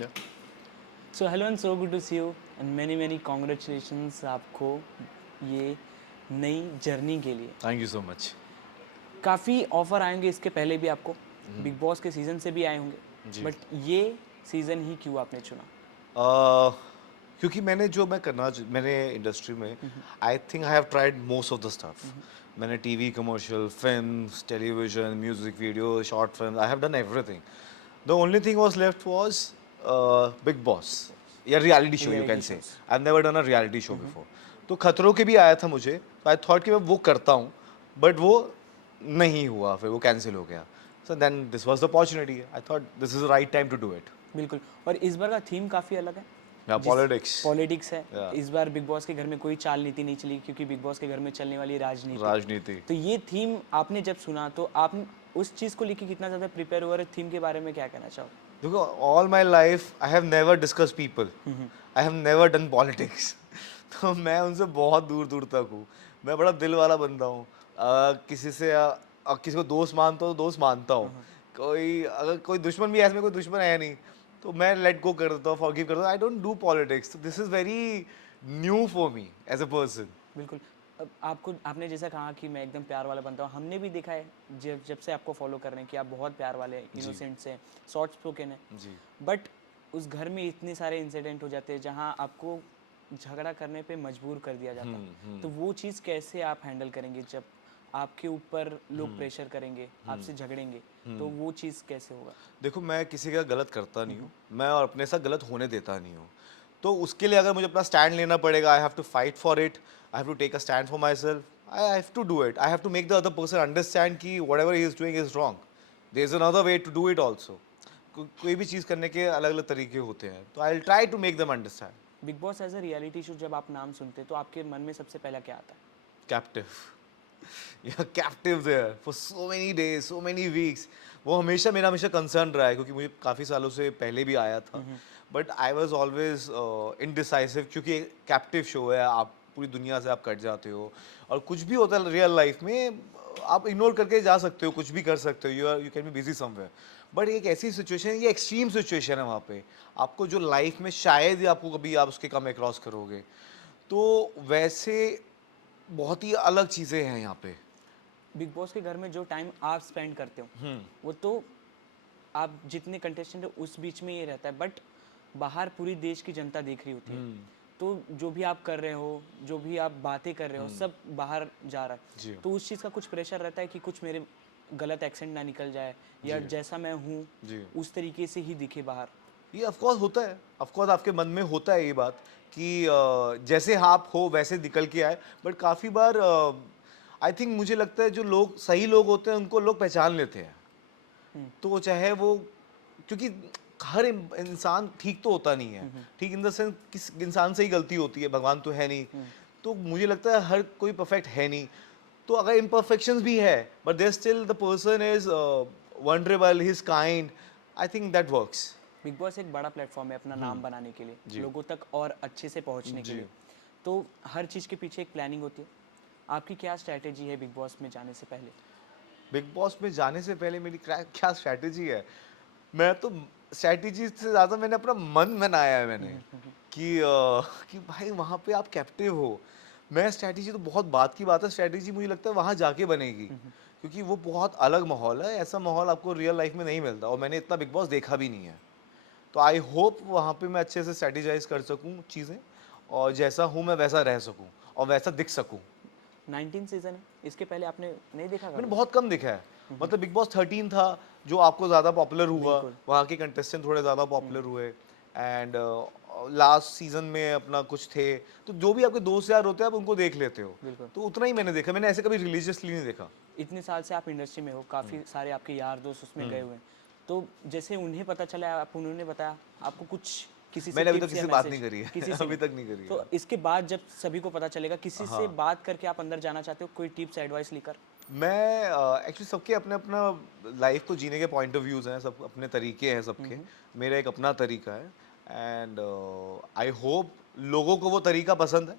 Yeah. So hello and so good to see you and many many congratulations आपको ये नई journey के लिए। Thank you so much. काफ़ी ऑफ़र आएंगे इसके पहले भी आपको, बिग बॉस के सीज़न से भी आए होंगे, जी बट ये सीज़न ही क्यों आपने चुना? uh, क्योंकि मैंने इंडस्ट्री में I think I have tried most of the stuff. मैंने TV commercial, films, television, music video, short film, I have done everything. The only thing was left was Bigg Boss या reality show, you can reality say. Shows. I have never done a reality show before. तो खतरों के भी आया था मुझे, तो I thought कि मैं वो करता हूँ, बट वो नहीं हुआ, फिर वो कैंसिल हो गया. So then this was the opportunity. I thought this is the right time to do it. बिल्कुल। और इस बार का थीम काफ़ी अलग है, या जिस पॉलिटिक्स. पॉलिटिक्स है। या इस बार बिग बॉस के घर में कोई चाल नीति नहीं चली, क्योंकि बिग बॉस के घर में चलने वाली राजनीति। राजनीति. तो ये थीम आपने जब सुना तो आप उस चीज़ को लेके कितना ज़्यादा प्रिपेयर हुआ, और थीम के बारे में क्या कहना चाहो? देखो, all my life I have never discuss people, I have never done politics. तो मैं उनसे बहुत दूर दूर तक हूँ. मैं बड़ा दिल वाला बंदा हूँ. किसी को दोस्त मानता हूँ तो दोस्त मानता हूँ. कोई अगर कोई दुश्मन भी है, ऐसे में कोई दुश्मन है नहीं, तो मैं लेट गो कर देता हूँ, फॉरगिव कर देता हूँ. I don't do politics. This is very new for me as a person. बिल्कुल। अब आपको, आपने जैसा कहा कि मैं एकदम प्यार वाला बनता हूँ, हमने भी देखा है जब जब से आपको फॉलो कर रहे हैं कि आप बहुत प्यार वाले हैं, जी. इनोसेंट से, सॉफ्ट स्पोकन है। जी. बट उस घर में इतने सारे इंसिडेंट हो जाते हैं जहाँ आपको झगड़ा करने पे मजबूर कर दिया जाता है। तो वो चीज़ कैसे आप हैंडल करेंगे जब आपके ऊपर लोग प्रेशर करेंगे, आपसे झगड़ेंगे, तो वो चीज़ कैसे होगा? देखो, मैं किसी का गलत करता नहीं हूँ, मैं और अपने साथ गलत होने देता नहीं हूँ. तो उसके लिए अगर मुझे अपना स्टैंड लेना पड़ेगा, I have to fight for it, I have to take a stand for myself, I have to do it. I have to make the other person understand कि whatever he is doing is wrong. There is another way to do it also. कोई भी चीज़ करने के अलग अलग तरीके होते हैं, तो I will try to make them understand. Bigg Boss as a reality show जब आप नाम सुनते हैं तो आपके मन में सबसे पहला क्या आता है? Captive. you're captive there for so many days, so many weeks. वो हमेशा मेरा हमेशा कंसर्न रहा है, क्योंकि मुझे काफ़ी सालों से पहले भी आया था. But I was always indecisive, क्योंकि कैप्टिव शो है, आप पूरी दुनिया से आप कट जाते हो, और कुछ भी होता है रियल लाइफ में, आप इग्नोर करके जा सकते हो, कुछ भी कर सकते हो, you can be busy somewhere. But एक ऐसी सिचुएशन, ये एक्सट्रीम सिचुएशन है वहाँ पे, आपको जो लाइफ में शायद ही आपको कभी आप उसके कम अक्रॉस करोगे. तो वैसे बहुत ही अलग चीज़ें हैं यहाँ पे. बिग बॉस के घर में जो टाइम आप स्पेंड करते हो, वो तो आप जितने कंटेस्टेंट हो उस बीच में ये रहता है, बट बाहर पूरी देश की जनता देख रही होती है। तो जो भी आप कर रहे हो, जो भी आप बातें कर रहे हो, सब बाहर जा रहा जी. है। तो उस चीज़ का कुछ प्रेशर रहता है कि कुछ मेरे गलत एक्सेंट ना निकल जाए, या जी. जैसा मैं हूँ जी. उस तरीके से ही दिखे बाहर। ये ऑफ कोर्स होता है, ऑफ कोर्स आपके मन में होता है ये बात कि जैसे आप हो वैसे निकल के आए. बट काफ़ी बार आई थिंक, मुझे लगता है जो लोग सही लोग होते हैं उनको लोग पहचान लेते हैं. तो चाहे वो, क्योंकि हर इंसान ठीक तो होता नहीं है. ठीक इन द सेंस, किस इंसान से ही गलती होती है, भगवान तो है नहीं. तो मुझे लगता है हर कोई परफेक्ट है नहीं. तो अगर इम्परफेक्शंस भी है, but there still the person is wonderful, he is kind. I think that works. Bigg Boss एक बड़ा प्लेटफॉर्म है अपना नाम बनाने के लिए, जी. लोगों तक और अच्छे से पहुंचने के जी. लिए। तो हर चीज़ के पीछे एक प्लानिंग होती है। आपकी क्या स्ट्रैटेजी है बिग बॉस में जाने से पहले? बिग बॉस में जाने से पहले मेरी क्या क्या स्ट्रैटेजी है. मैं तो स्ट्रैटेजी से ज़्यादा मैंने अपना मन बनाया है मैंने, कि भाई वहाँ पे आप कैप्टिव हो. मैं स्ट्रैटेजी तो बहुत बात की बात है, स्ट्रैटेजी मुझे लगता है वहाँ जाके बनेगी, क्योंकि वो बहुत अलग माहौल है. ऐसा माहौल आपको रियल लाइफ में नहीं मिलता, और मैंने इतना बिग बॉस देखा भी नहीं है. तो आई होप वहाँ पे मैं अच्छे से स्ट्रैटेजाइज कर सकूँ चीज़ें, और जैसा हूँ मैं वैसा रह सकूँ, और वैसा दिख सकूँ. 19 सीजन है, इसके पहले आपने नहीं देखा मैंने कभी? बहुत कम देखा है. मतलब बिग बॉस 13 था जो आपको ज़्यादा पॉपुलर हुआ, बिल्कुल। वहाँ के कंटेस्टेंट थोड़े ज़्यादा पॉपुलर हुए. एंड लास्ट सीजन में अपना कुछ थे, तो जो भी आपके दोस्त यार होते हैं आप उनको देख लेते हो. बिल्कुल। तो उतना ही मैंने देखा, मैंने ऐसे कभी रिलीजियसली नहीं देखा. इतने साल से आप इंडस्ट्री में हो, काफ़ी सारे आपके यार दोस्त उसमें गए हुए हैं। तो जैसे उन्हें पता चला, आप उन्होंने बताया आपको कुछ, किसी से मैंने अभी तक टिप्स किसी या से बात नहीं मैसेज? करी किसी है. से अभी नहीं। तक नहीं करी तो है. इसके बाद जब सभी को पता चलेगा, किसी से हाँ. बात करके आप अंदर जाना चाहते हो, कोई टिप्स एडवाइस लेकर? मैं एक्चुअली सबके अपने अपना लाइफ को जीने के पॉइंट ऑफ व्यूज़ हैं, सब अपने तरीके हैं सबके. मेरा एक अपना तरीका है. एंड आई होप लोगों को वो तरीका पसंद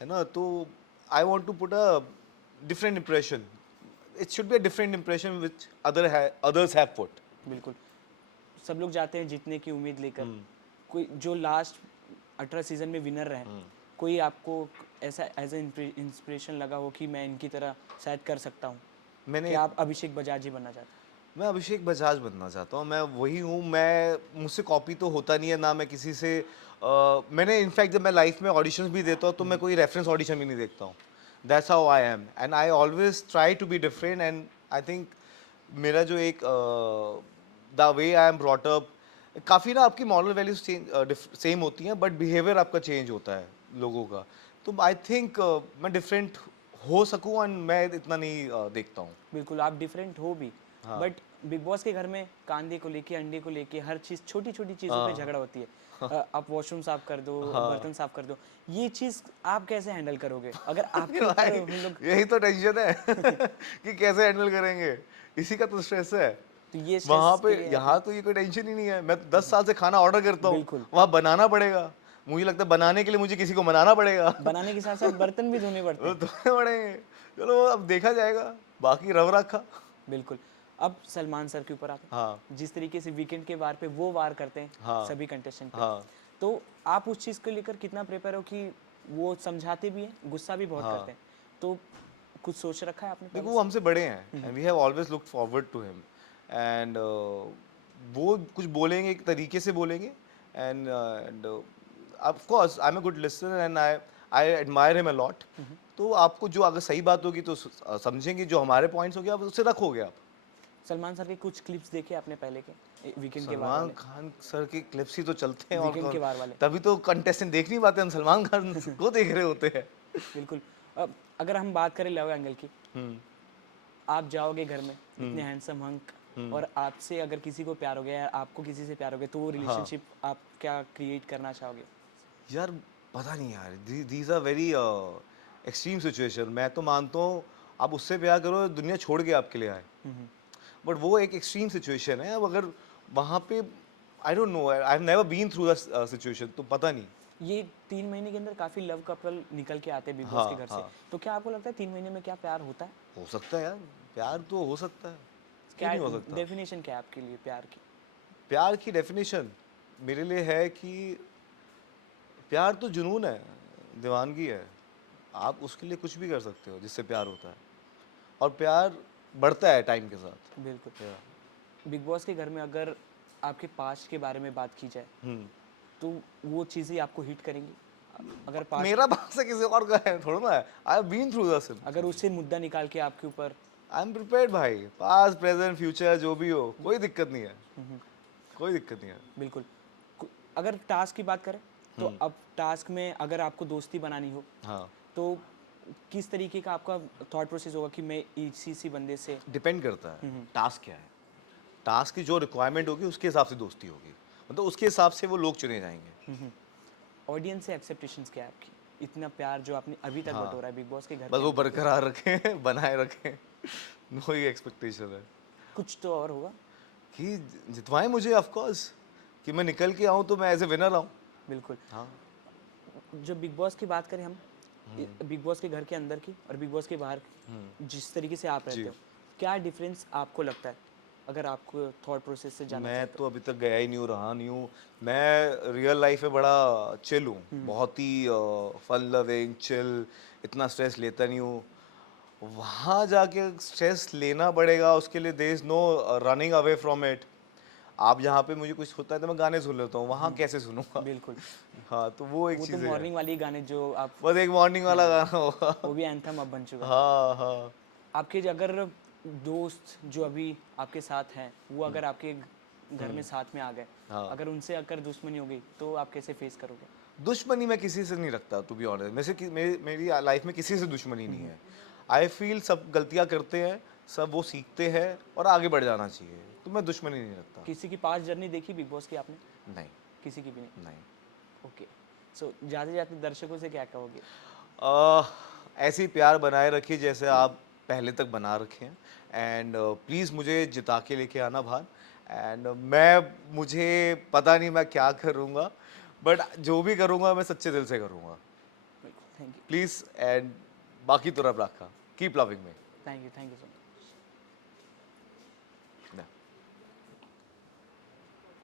है ना. तो I want to put a different impression. It should be a different impression which others have put. बिल्कुल। सब लोग जाते हैं जीतने की उम्मीद लेकर, कोई जो लास्ट 18 सीजन में विनर रहे, कोई आपको ऐसा एज ए इंस्पिरेशन लगा हो कि मैं इनकी तरह शायद कर सकता हूँ, कि मैंने आप अभिषेक बजाज ही बनना चाहते हैं? मैं अभिषेक बजाज बनना चाहता हूँ, मैं वही हूँ। मैं मुझसे कॉपी तो होता नहीं है ना, मैं किसी से मैंने इनफैक्ट जब मैं लाइफ में ऑडिशंस भी देता हूँ तो मैं कोई रेफरेंस ऑडिशन भी नहीं देखता हूँ। That's how I am and I always try to be different and I think मेरा जो एक the way I am brought up, काफ़ी ना आपकी मॉरल वैल्यूज सेम होती हैं बट बिहेवियर आपका चेंज होता है लोगों का। तो आई थिंक मैं डिफरेंट हो सकूँ एंड मैं इतना नहीं देखता हूँ। बिल्कुल, आप डिफरेंट हो भी, हाँ। बट बिग बॉस के घर में कांदे को लेके, अंडे को लेके, हर चीज़ छोटी छोटी चीज़ों पे हाँ। झगड़ा होती है। आप वॉशरूम साफ कर दो, हाँ। बर्तन साफ कर दो, ये चीज़ आप कैसे हैंडल करोगे अगर अरे आपके ऊपर भाई, हम लोग? यही तो टेंशन है कि कैसे हैंडल करेंगे, इसी का तो स्ट्रेस है। तो ये वहां स्ट्रेस पे के लिए यहाँ आपने? तो ये कोई टेंशन ही नहीं है। मैं 10 साल से खाना ऑर्डर करता हूँ, बिल्कुल, वहां बनाना पड़ेगा। मुझे लगता है बनाने के लिए मुझे किसी को मनाना पड़ेगा बनाने के साथ साथ बर्तन भी धोने पड़ते वो हैं। धोने पड़ेंगे। चलो अब देखा जाएगा, बाकी रव रखा। बिल्कुल। अब सलमान सर के ऊपर आते हाँ। हैं, जिस तरीके से वीकेंड के वार पे वो वार करते हैं हाँ। सभी कंटेस्टेंट पे, हाँ। तो आप उस चीज़ को लेकर कितना प्रिपेयर हो कि वो समझाते भी हैं, गुस्सा भी बहुत हाँ। करते हैं, तो कुछ सोच रखा है आपने देखो पहले वो से? हमसे बड़े हैं and we have always looked forward to him एंड वो कुछ बोलेंगे एक तरीके से बोलेंगे and of course I am a good listener and I admire him a lot. तो आपको जो अगर सही बात होगी तो समझेंगे, जो हमारे पॉइंट्स हो गए आप उससे रखोगे आप। सलमान सर के कुछ क्लिप्स देखे आपने पहले के वीकेंड के वार सलमान वाले? खान सर के क्लिप्स ही तो चलते हैं और वीकेंड के कौन, वार वाले, तभी तो कंटेस्टेंट देख नहीं पाते, हम सलमान खान को देख रहे होते हैं। बिल्कुल। अब अगर हम बात करें लव एंगल की, हम्म। आप जाओगे घर में, इतने हैंडसम हंक, और आपसे अगर किसी को प्यार हो गया या आपको किसी से प्यार हो गया, तो वो हाँ रिलेशनशिप आप क्या क्रिएट करना चाहोगे? यार, पता नहीं यार, these are very extreme situation. मैं तो मानता हूँ आप उससे प्यार करो दुनिया छोड़ के आपके लिए आए, बट वो एक एक्सट्रीम सिचुएशन है। अब अगर वहाँ पे I don't know, I have never been through the situation, तो पता नहीं। ये 3 महीने के अंदर काफ़ी लव कपल निकल के आते हैं बिग बॉस के हाँ घर से, हाँ, तो क्या आपको लगता है 3 महीने में क्या प्यार होता है? हो सकता है यार, प्यार तो हो सकता है, क्यों क्या नहीं हो सकता। डेफिनेशन क्या है आपके लिए प्यार की? प्यार की डेफिनेशन मेरे लिए है कि प्यार तो जुनून है, दीवानगी है। आप उसके लिए कुछ भी कर सकते हो जिससे प्यार होता है, और प्यार बढ़ता है टाइम के साथ। बिल्कुल। Yeah. बिग बॉस के घर में अगर आपके पास्ट के बारे में बात की जाए, हम्म। तो वो चीज़ें आपको हिट करेंगी? अगर पास्ट, मेरा बात से किसी और का है थोड़ा ना, I have been through the same. अगर उससे मुद्दा निकाल के आपके ऊपर, आई एम प्रिपेयर्ड भाई, पास्ट प्रेजेंट फ्यूचर जो भी हो, कोई दिक्कत नहीं है, कोई दिक्कत नहीं है। बिल्कुल, अगर टास्क की बात करें, तो अब टास्क में अगर आपको दोस्ती बनानी हो, हाँ, तो किस तरीके का आपका थॉट प्रोसेस होगा कि मैं इसी बंदे से? डिपेंड करता है टास्क क्या है। टास्क की जो रिक्वायरमेंट होगी उसके हिसाब से दोस्ती होगी, मतलब उसके हिसाब से वो लोग चुने जाएंगे। ऑडियंस से एक्सेप्टेशंस क्या है आपकी? इतना प्यार जो आपने अभी तक हाँ, बटोरा है बिग बॉस के घर बस के वो अंदर, बरकरार रखें बनाए रखें नो ही एक्सपेक्टेशन है कुछ तो और होगा। कि जितवाएं मुझे, ऑफ कोर्स, कि मैं निकल के आऊँ तो मैं एज ए विनर आऊँ। बिल्कुल। हाँ। जो बिग बॉस की बात करें हम, बिग बॉस के घर के अंदर की और बिग बॉस के बाहर की, जिस तरीके से आप रहते जी, हो, क्या डिफरेंस आपको लगता है? अगर आपको थॉट प्रोसेस से जानना मैं चाहे तो अभी तक गया ही नहीं हूँ, रहा नहीं हूँ। मैं रियल लाइफ में बड़ा चिल हूँ, बहुत ही फन लविंग चिल, इतना स्ट्रेस लेता नहीं हूँ। वहाँ जाके स्ट्रेस लेना पड़ेगा, उसके लिए there is no running away from it. आप यहाँ पे मुझे कुछ होता है तो मैं गाने सुन लेता हूँ, वहाँ कैसे सुनूंगा? बिल्कुल, हाँ, तो वो एक वो तो चीज़ है। मॉर्निंग वाली गाने जो आप, बस एक मॉर्निंग वाला हाँ, गाना होगा वो भी एंथम अब बन चुका है। हाँ हाँ। आपके अगर दोस्त जो अभी आपके साथ हैं, वो अगर आपके घर में साथ में आ गए, हाँ। अगर उनसे अगर दुश्मनी हो गई, तो आप कैसे फेस करोगे? दुश्मनी मैं किसी से नहीं रखता, टू बी ऑनेस्ट। मेरी लाइफ में किसी से दुश्मनी नहीं है। आई फील सब गलतियाँ करते हैं, सब वो सीखते हैं और आगे बढ़ जाना चाहिए, तो मैं दुश्मनी नहीं रखता। किसी की पास जर्नी देखी बिग बॉस की आपने? नहीं। किसी की भी नहीं? नहीं। ओके, सो जाते जाते दर्शकों से क्या कहोगे? ऐसे ही प्यार बनाए रखिए जैसे आप पहले तक बना रखे हैं, एंड प्लीज़ मुझे जिता के लेके आना बाहर। एंड मुझे पता नहीं मैं क्या करूँगा, बट जो भी करूँगा मैं सच्चे दिल से करूँगा, थैंक यू, प्लीज़। एंड बाकी तो रब रखा, keep loving me. Thank you, thank you so much.